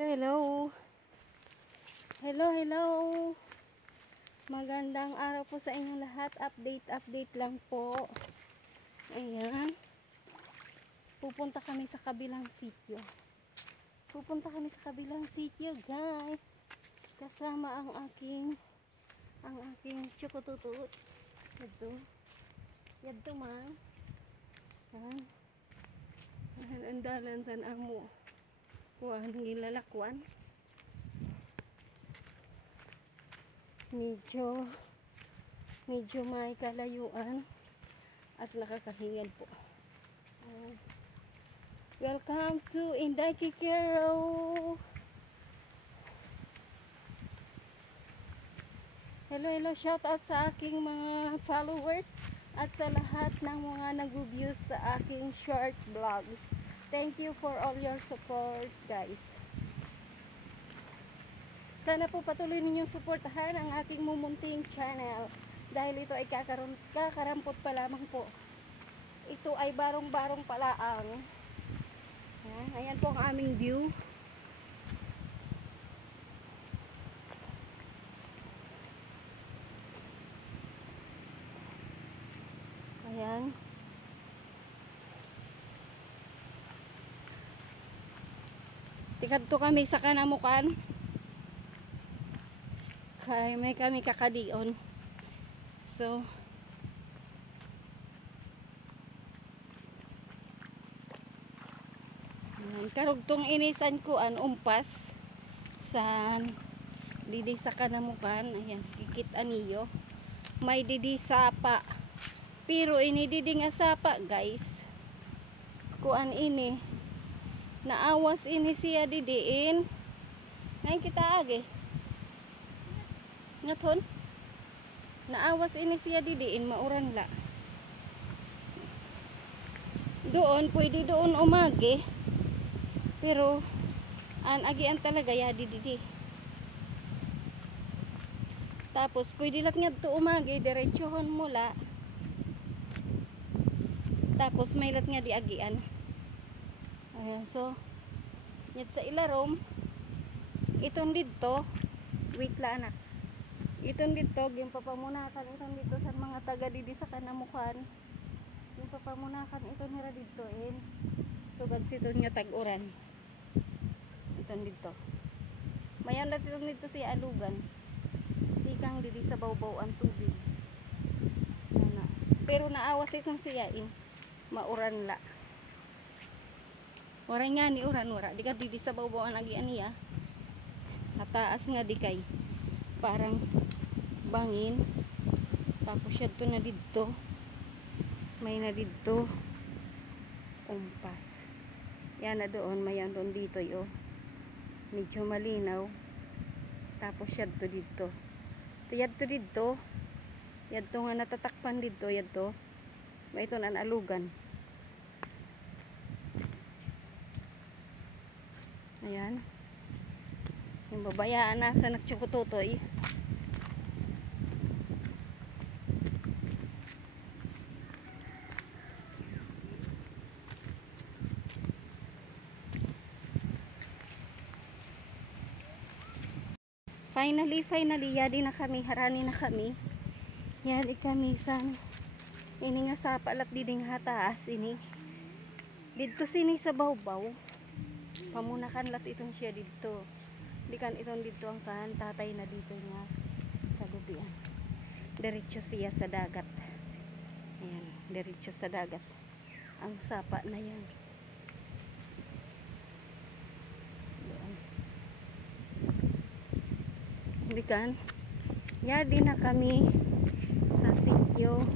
Hello, hello. Hello, hello. Magandang araw po sa inyong lahat. Update lang po. Ayan. Pupunta kami sa kabilang sitio. Guys. Kasama ang aking chukututut. Yadto man. Ayan. Ayan ang dalan sa amo. Kuhaan ng ilalakwan. Medyo may kalayuan at nakakahingal po. Welcome to Inday Kikero. Hello, shout out sa aking mga followers at sa lahat ng mga nag-view sa aking short vlogs. Thank you for all your support, guys. Sana po patuloy ninyong suportahan ang aking mumunting channel dahil ito ay kakarampot pa lamang po. Ito ay barong-barong palaang. Ayan po ang aming view. Ayan. Tikadto kami sa kanamukan. Kay may kami kakadion. So karugtong inisan ko an umpas sa didi sa kanamukan. Ayan, kikita niyo. May didi sapa. Pero ini didi nga sapa, guys. Kuan ini. Naawas ini siya didiin. Ngayon kita agi. Ngaton. Naawas ini siya didiin, mauran la. Doon, pwede doon umagi. Pero, agian talaga ya didi. Tapos, pwede lang nga to umagi, diretsohon mula. Tapos, may lat nga di agian. Ayan, so, yun sa ilarom, itong dito, wait lang anak. Itong dito, yung papamunakan, itong dito sa mga taga didi sa kanamukan. Yung papamunakan, itong nira dito, tugag sito niya tag-uran. Itong dito. Mayan lang itong dito si alugan. Tikang didi sa bawbaw ang tubig. Ano. Pero naawas itong siya, mauran la. Wara nga ni uran wara di ka didi sa bawbawan agi aniya. Nataas nga di kay parang bangin. Tapos siya to na didto. May na didto umpas. Yan na doon, mayan doon dito yo. Medyo malinaw. Tapos siya to didto. Tuyad to didto. Yadto nga natatakpan didto yadto. May ito na alugan. Ayan. Yung babayaan na sa nagtsukututoy. Finally, yadi na kami, harani na kami. Yadi kami san. Ini nga sa palat diding hataas ini. Dito sini sa bawbaw. Pamunakan lat itong siya dito. Di kan itong dito ang kan tatay na dito nga sa lubian. Diretso siya sa dagat. Ayan, diretso sa dagat. Ang sapa na yan. Di kan? Yadi na kami sa sitio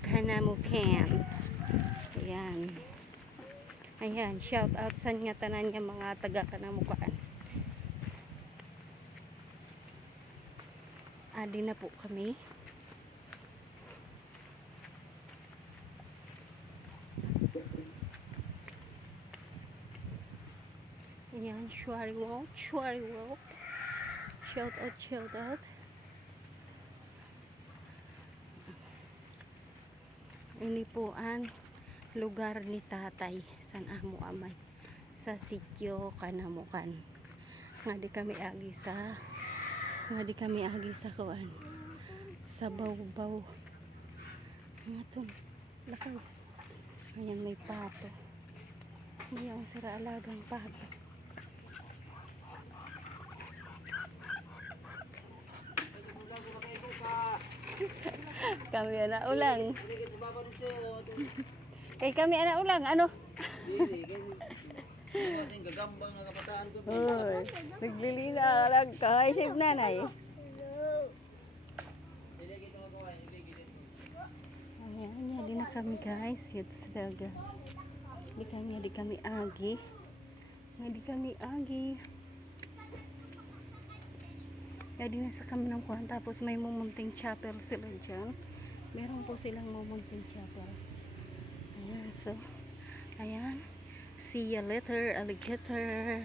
Kanamukan. Ayan. Ayan, shout out sa nga tanan nga mga taga Kanamukan. Adi na po kami. Ayan, shwari walk. Shout out. Ini po ang lugar ni tatay san amo amay sa sitio Kanamukan. Nga di kami agi sa kuan. Sa baw-baw. Nga to. Lakay. Ayan may pato. May ang sira alagang pato. Kami anak ulang. Kami anak ulang. Ano? Uy, naglilina lang ka. Isip nanay. Ayan, di na kami guys. Yun sa dagat. Di kami agi. Di kami agi. Kaya di nasa kami ng kuhan. Tapos may mumunting chapel sila dyan. Meron po silang mumunting chapel. Ayan, so, ayan. See you later, alligator.